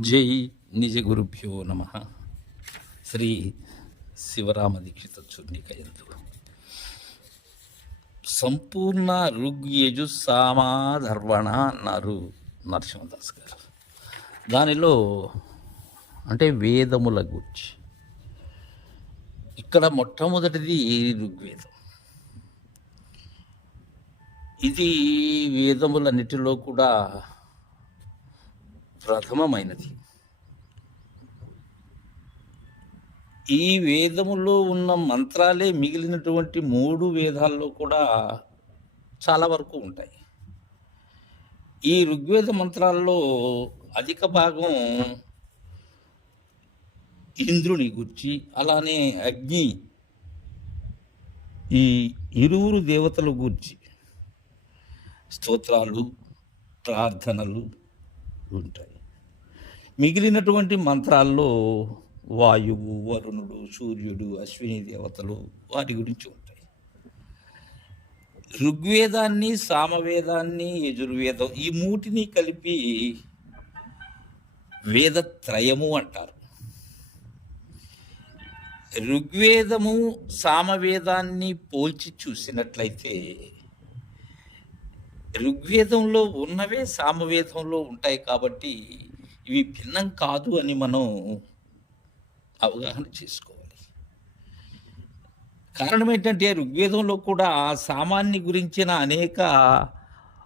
జై నిజ గురుభ్యో నమ. శ్రీ శివరామ దీక్షిత చూర్ణికయంతు సంపూర్ణ ఋగ్యజు సామాధర్వణ అన్నారు నరసింహదాస్ గారు. దానిలో అంటే వేదముల గురించి. ఇక్కడ మొట్టమొదటిది ఋగ్వేదం. ఇది వేదములన్నిటిలో కూడా ప్రథమమైనది. ఈ వేదములో ఉన్న మంత్రాలే మిగిలినటువంటి మూడు వేదాల్లో కూడా చాలా వరకు ఉంటాయి. ఈ ఋగ్వేద మంత్రాల్లో అధిక భాగం ఇంద్రుని గుర్చి అలానే అగ్ని ఈ ఇరువురు దేవతల గురించి స్తోత్రాలు ప్రార్థనలు ఉంటాయి. మిగిలినటువంటి మంత్రాల్లో వాయువు వరుణుడు సూర్యుడు అశ్విని దేవతలు వాటి గురించి ఉంటాయి. ఋగ్వేదాన్ని సామవేదాన్ని యజుర్వేదం ఈ మూటిని కలిపి వేదత్రయము అంటారు. ఋగ్వేదము సామవేదాన్ని పోల్చి చూసినట్లయితే ఋగ్వేదంలో ఉన్నవే సామవేదంలో ఉంటాయి కాబట్టి ఇవి భిన్నం కాదు అని మనం అవగాహన చేసుకోవాలి. కారణం ఏంటంటే ఋగ్వేదంలో కూడా సామాన్య గురించిన అనేక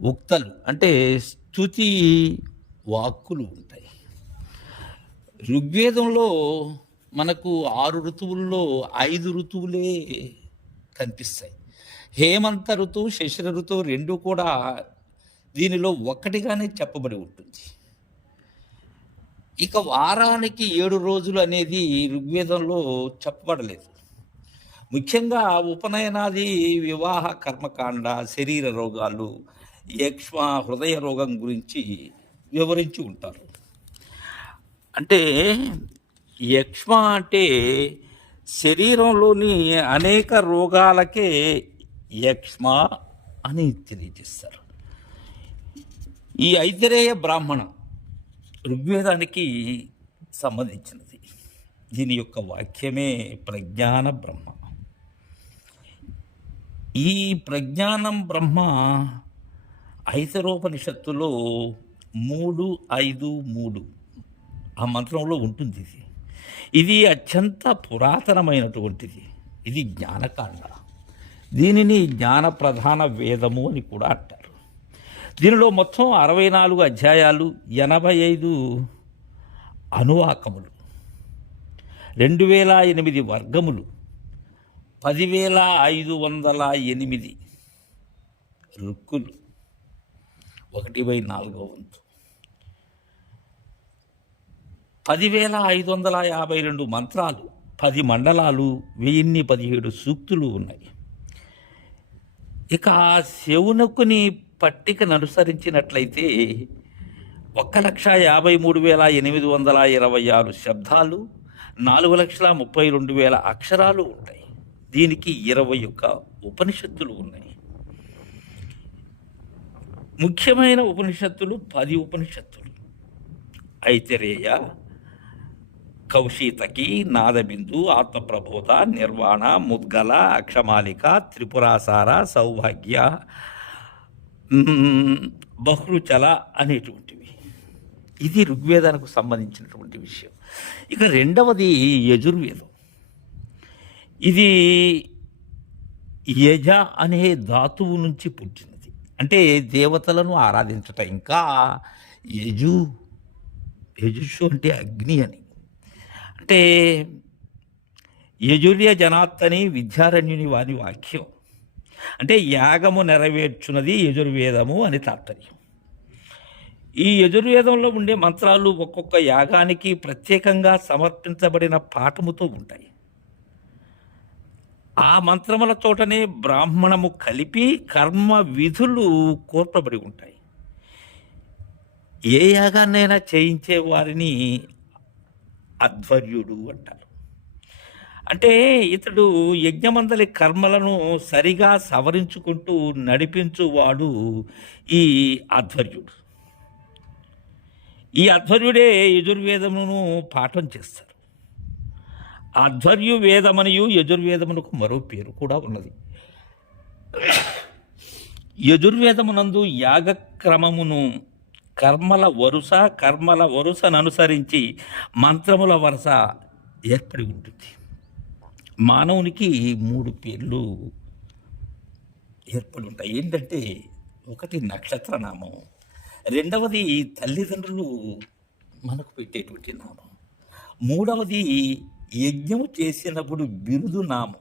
ఉక్తలు అంటే స్థుతి వాక్కులు ఉంటాయి. ఋగ్వేదంలో మనకు ఆరు ఋతువుల్లో ఐదు ఋతువులే కనిపిస్తాయి. హేమంత ఋతువు శశిర ఋతువు రెండు కూడా దీనిలో ఒక్కటిగానే చెప్పబడి ఉంటుంది. ఇక వారానికి ఏడు రోజులు అనేది ఋగ్వేదంలో చెప్పబడలేదు. ముఖ్యంగా ఉపనయనాది వివాహ కర్మకాండ శరీర రోగాలు యక్ష్మ హృదయ రోగం గురించి వివరించి ఉంటారు. అంటే యక్ష్మ అంటే శరీరంలోని అనేక రోగాలకే యక్ష్మ అని తెలియజేస్తారు. ఈ ఐతిరేయ బ్రాహ్మణం ఋగ్వేదానికి సంబంధించినది. దీని యొక్క వాక్యమే ప్రజ్ఞాన బ్రహ్మ. ఈ ప్రజ్ఞానం బ్రహ్మ ఐతరోపనిషత్తులో మూడు ఐదు మూడు ఆ మంత్రంలో ఉంటుంది ఇది. ఇది అత్యంత పురాతనమైనటువంటిది. ఇది జ్ఞానకాండ. దీనిని జ్ఞాన ప్రధాన వేదము అని కూడా అంటారు. దీనిలో మొత్తం అరవై నాలుగు అధ్యాయాలు ఎనభై ఐదు అనువాకములు. రెండు వేల ఎనిమిది వర్గములు. పదివేల ఐదు వందల ఎనిమిది రుక్కులు. ఒకటి బై నాలుగో వంతు. పదివేల ఐదు వందల యాభై రెండు మంత్రాలు పది మండలాలు వెయ్యిన్ని పదిహేడు సూక్తులు ఉన్నాయి. ఇక శవునకుని పట్టికను అనుసరించినట్లయితే ఒక్క లక్ష యాభై మూడు వేల ఎనిమిది వందల ఇరవై ఆరు శబ్దాలు నాలుగు లక్షల ముప్పై రెండు వేల అక్షరాలు ఉంటాయి. దీనికి ఇరవై ఒక్క ఉపనిషత్తులు ఉన్నాయి. ముఖ్యమైన ఉపనిషత్తులు పది ఉపనిషత్తులు. ఐతిరేయ కౌశీతకి నాదబిందు ఆత్మప్రబోధ నిర్వాణ ముద్గల అక్షమాలిక త్రిపురాసార సౌభాగ్య బహ్రుచల అనేటువంటివి. ఇది ఋగ్వేదానికి సంబంధించినటువంటి విషయం. ఇక రెండవది యజుర్వేదం. ఇది యజ అనే ధాతువు నుంచి పుట్టినది. అంటే దేవతలను ఆరాధించట. ఇంకా యజు యజుషు అంటే అగ్ని అని. అంటే యజుర్య జనాత్తని విద్యారణ్యుని వాని వాక్యం. అంటే యాగము నెరవేర్చున్నది యజుర్వేదము అని తాత్పర్యం. ఈ యజుర్వేదంలో ఉండే మంత్రాలు ఒక్కొక్క యాగానికి ప్రత్యేకంగా సమర్పించబడిన పాఠముతో ఉంటాయి. ఆ మంత్రముల చోటనే బ్రాహ్మణము కలిపి కర్మ విధులు కోర్పబడి ఉంటాయి. ఏ యాగాన్నైనా చేయించే వారిని అధ్వర్యుడు అంటారు. అంటే ఇతడు యజ్ఞమందలి కర్మలను సరిగా సవరించుకుంటూ నడిపించువాడు ఈ అధ్వర్యుడు. ఈ అధ్వర్యుడే యజుర్వేదమును పాఠం చేస్తారు. అధ్వర్యు వేదమనియు యజుర్వేదమునకు మరో పేరు కూడా ఉన్నది. యజుర్వేదమునందు యాగక్రమమును కర్మల వరుస కర్మల వరుసను అనుసరించి మంత్రముల వరుస ఏర్పడి ఉంటుంది. మానవునికి మూడు పేర్లు ఏర్పడి ఉంటాయి ఏంటంటే ఒకటి నక్షత్ర నామం రెండవది తల్లిదండ్రులు మనకు పెట్టేటువంటి నామం మూడవది యజ్ఞం చేసినప్పుడు బిరుదు నామం.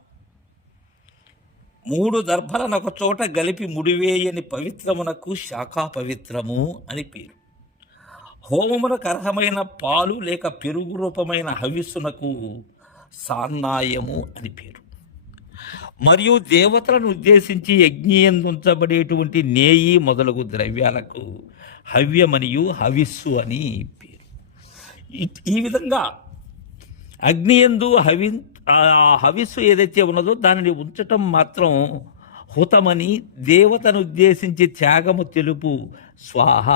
మూడు దర్భలను ఒక చోట గలిపి ముడివేయని పవిత్రమునకు శాఖా పవిత్రము అని పేరు. హోమమునకు అర్హమైన పాలు లేక పెరుగు రూపమైన హవిస్సునకు సాన్నాయము అని పేరు. మరియు దేవతలను ఉద్దేశించి యజ్ఞీయందుంచబడేటువంటి నేయి మొదలగు ద్రవ్యాలకు హవ్యమనియు హవిస్సు అని పేరు. ఈ విధంగా అగ్నియందు హవి హవిస్సు ఏదైతే ఉన్నదో దానిని ఉంచటం మాత్రం హుతమని దేవతను ఉద్దేశించి త్యాగము తెలుపు స్వాహ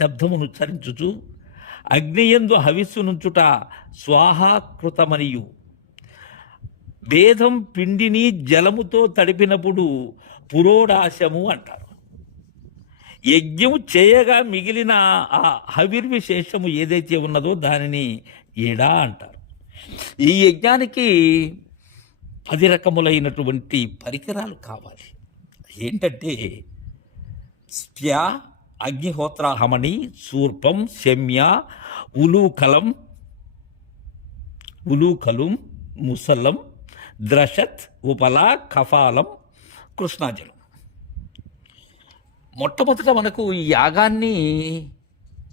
శబ్దమును ఉచ్చరించుచు అగ్నియందు హవిస్సు నుంచుట స్వాహాకృతమనియు. భేదం పిండిని జలముతో తడిపినప్పుడు పురోడాశము అంటారు. యజ్ఞం చేయగా మిగిలిన ఆ హవిర్విశేషము ఏదైతే ఉన్నదో దానిని ఎడా అంటారు. ఈ యజ్ఞానికి పది రకములైనటువంటి పరికరాలు కావాలి. ఏంటంటే స్ప్యా అగ్నిహోత్రాహమణి శూర్పం శమ్య ఉలూకలం ఉలూకలం ముసలం ద్రషత్ ఉపల కఫాలం కృష్ణాజలం. మొట్టమొదట మనకు ఈ యాగాన్ని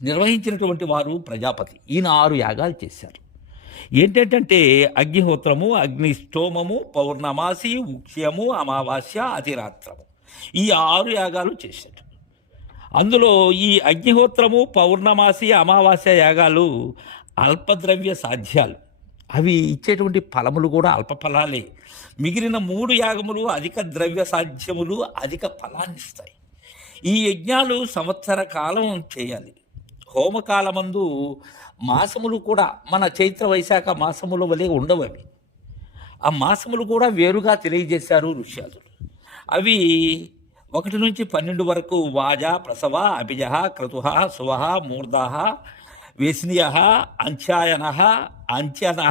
నిర్వహించినటువంటి వారు ప్రజాపతి. ఈయన ఆరు యాగాలు చేశారు. ఏంటంటే అగ్నిహోత్రము అగ్నిష్టోమము పౌర్ణమాసి ఉక్ష్యము అమావాస్య అతిరాత్రము. ఈ ఆరు యాగాలు చేశారు అందులో ఈ అగ్నిహోత్రము పౌర్ణమాసి అమావాస్య యాగాలు అల్పద్రవ్య సాధ్యాలు. అవి ఇచ్చేటువంటి ఫలములు కూడా అల్ప ఫలాలే. మిగిలిన మూడు యాగములు అధిక ద్రవ్య సాధ్యములు అధిక ఫలాన్ని ఇస్తాయి. ఈ యజ్ఞాలు సంవత్సర కాలం చేయాలి. హోమకాలమందు మాసములు కూడా మన చైత్ర వైశాఖ మాసముల వలె ఉండవు అవి. ఆ మాసములు కూడా వేరుగా తెలియజేశారు ఋష్యాదులు అవి ఒకటి నుంచి పన్నెండు వరకు వాజ ప్రసవ అభిజ క్రతుహ సువహ మూర్ధ వేస్నియ అంచాయన అంచన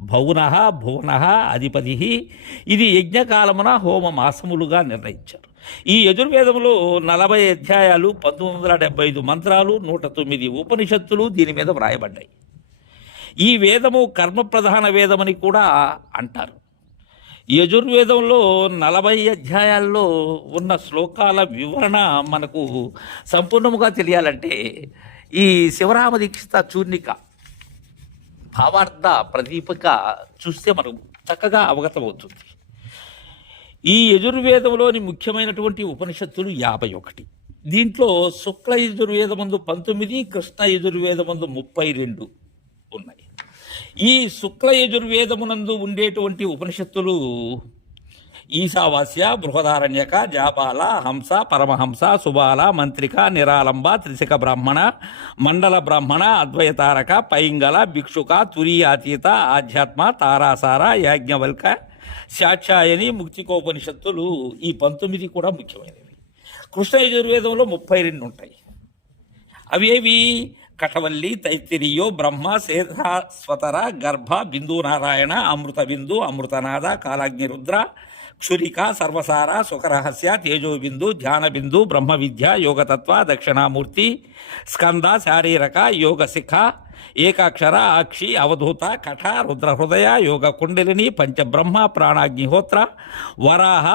భౌన భువన అధిపతి. ఇది యజ్ఞకాలమున హోమ మాసములుగా నిర్ణయించారు. ఈ యజుర్వేదంలో నలభై అధ్యాయాలు పంతొమ్మిది వందల డెబ్బై ఐదు మంత్రాలు నూట తొమ్మిది ఉపనిషత్తులు దీని మీద వ్రాయబడ్డాయి. ఈ వేదము కర్మ ప్రధాన వేదమని కూడా అంటారు. యజుర్వేదంలో నలభై అధ్యాయాల్లో ఉన్న శ్లోకాల వివరణ మనకు సంపూర్ణముగా తెలియాలంటే ఈ శివరామ దీక్షిత చూర్ణిక భావార్థ ప్రదీపిక చూస్తే మనకు చక్కగా అవగతమవుతుంది. ఈ యజుర్వేదంలోని ముఖ్యమైనటువంటి ఉపనిషత్తులు యాభై ఒకటి. దీంట్లో శుక్ల యజుర్వేదమందు పంతొమ్మిది కృష్ణ యజుర్వేదమందు ముప్పై రెండు ఉన్నాయి. ఈ శుక్ల యజుర్వేదమునందు ఉండేటువంటి ఉపనిషత్తులు ఈశావాస్య బృహదారణ్యక జాపాల హంస పరమహంస సుబాల మంత్రిక నిరాలంబ త్రిశిక బ్రాహ్మణ మండల బ్రాహ్మణ అద్వైతారక పైంగల భిక్షుక తురీయాతీత ఆధ్యాత్మ తారాసార యాజ్ఞవల్క సాక్షాయని ముక్తికోపనిషత్తులు ఈ పంతొమ్మిది కూడా ముఖ్యమైనవి. కృష్ణ యజుర్వేదంలో ముప్పై రెండు ఉంటాయి. అవేవి? కటవల్లి తైత్తిరియో బ్రహ్మ సేధాస్వతర గర్భ బిందు నారాయణ అమృత బిందు అమృతనాథ కాలాగ్ని రుద్ర క్షురిక సర్వసార సుఖరహస్య తేజోబిందు ధ్యానబిందు బ్రహ్మ విద్య యోగతత్వ దక్షిణామూర్తి స్కంద శారీరక యోగశిఖ ఏకాక్షర అక్షి అవధూత కఠ రుద్ర హృదయ యోగ కుండలిని పంచబ్రహ్మ ప్రాణాగ్నిహోత్ర వరాహ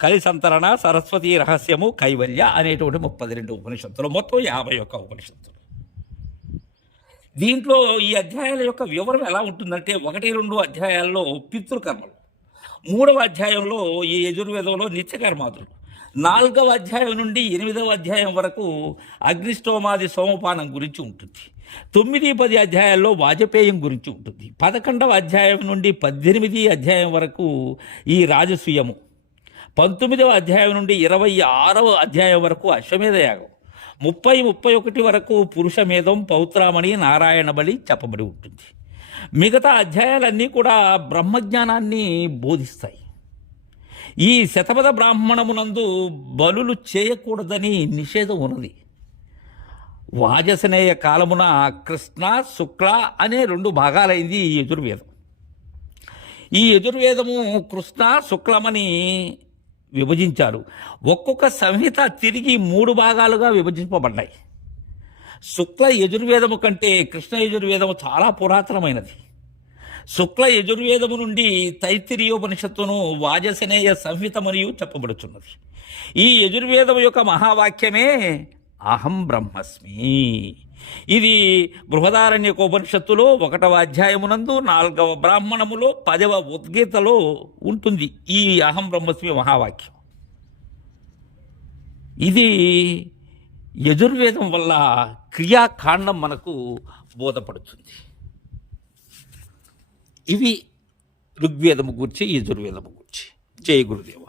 కలిసంతరణ సరస్వతి రహస్యము కైవల్య అనేటువంటి ముప్పది రెండు ఉపనిషత్తులు. మొత్తం యాభై ఒక్క ఉపనిషత్తులు. దీంట్లో ఈ అధ్యాయాల యొక్క వివరం ఎలా ఉంటుందంటే ఒకటి రెండు అధ్యాయాల్లో పితృకర్మలు. మూడవ అధ్యాయంలో ఈ యజుర్వేదంలో నిత్యకర్మాదులు. నాలుగవ అధ్యాయం నుండి ఎనిమిదవ అధ్యాయం వరకు అగ్నిష్టోమాది సోమపానం గురించి ఉంటుంది. తొమ్మిది పది అధ్యాయాల్లో వాజపేయం గురించి ఉంటుంది. పదకొండవ అధ్యాయం నుండి పద్దెనిమిది అధ్యాయం వరకు ఈ రాజసూయము. పంతొమ్మిదవ అధ్యాయం నుండి ఇరవై ఆరవ అధ్యాయం వరకు అశ్వమేధ యాగం ముప్పై ముప్పై ఒకటి వరకు పురుషమేధం పౌత్రామణి నారాయణ బలి చెప్పబడి ఉంటుంది. మిగతా అధ్యాయాలన్నీ కూడా బ్రహ్మజ్ఞానాన్ని బోధిస్తాయి. ఈ శతపథ బ్రాహ్మణమునందు బలులు చేయకూడదని నిషేధం ఉన్నది. వాజసనేయ కాలమున కృష్ణ శుక్ల అనే రెండు భాగాలైంది ఈ యజుర్వేదం. ఈ యజుర్వేదము కృష్ణ శుక్లమని విభజించారు. ఒక్కొక్క సంహిత తిరిగి మూడు భాగాలుగా విభజింపబడ్డాయి. శుక్ల యజుర్వేదము కంటే కృష్ణ యజుర్వేదము చాలా పురాతనమైనది. శుక్ల యజుర్వేదము నుండి తైత్తిరీయోపనిషత్తును వాజసనేయ సంహిత మరియు చెప్పబడుచున్నది. ఈ యజుర్వేదం యొక్క మహావాక్యమే అహం బ్రహ్మస్మి. ఇది బృహదారణ్యకోపనిషత్తులో ఒకటవ అధ్యాయమునందు నాలుగవ బ్రాహ్మణములో పదవ ఉద్గీతలో ఉంటుంది ఈ అహం బ్రహ్మస్మి మహావాక్యం. ఇది యజుర్వేదం వల్ల క్రియాకాండం మనకు బోధపడుతుంది. ఇవి ఋగ్వేదము గురించి యజుర్వేదము గురించి. జయ గురుదేవ.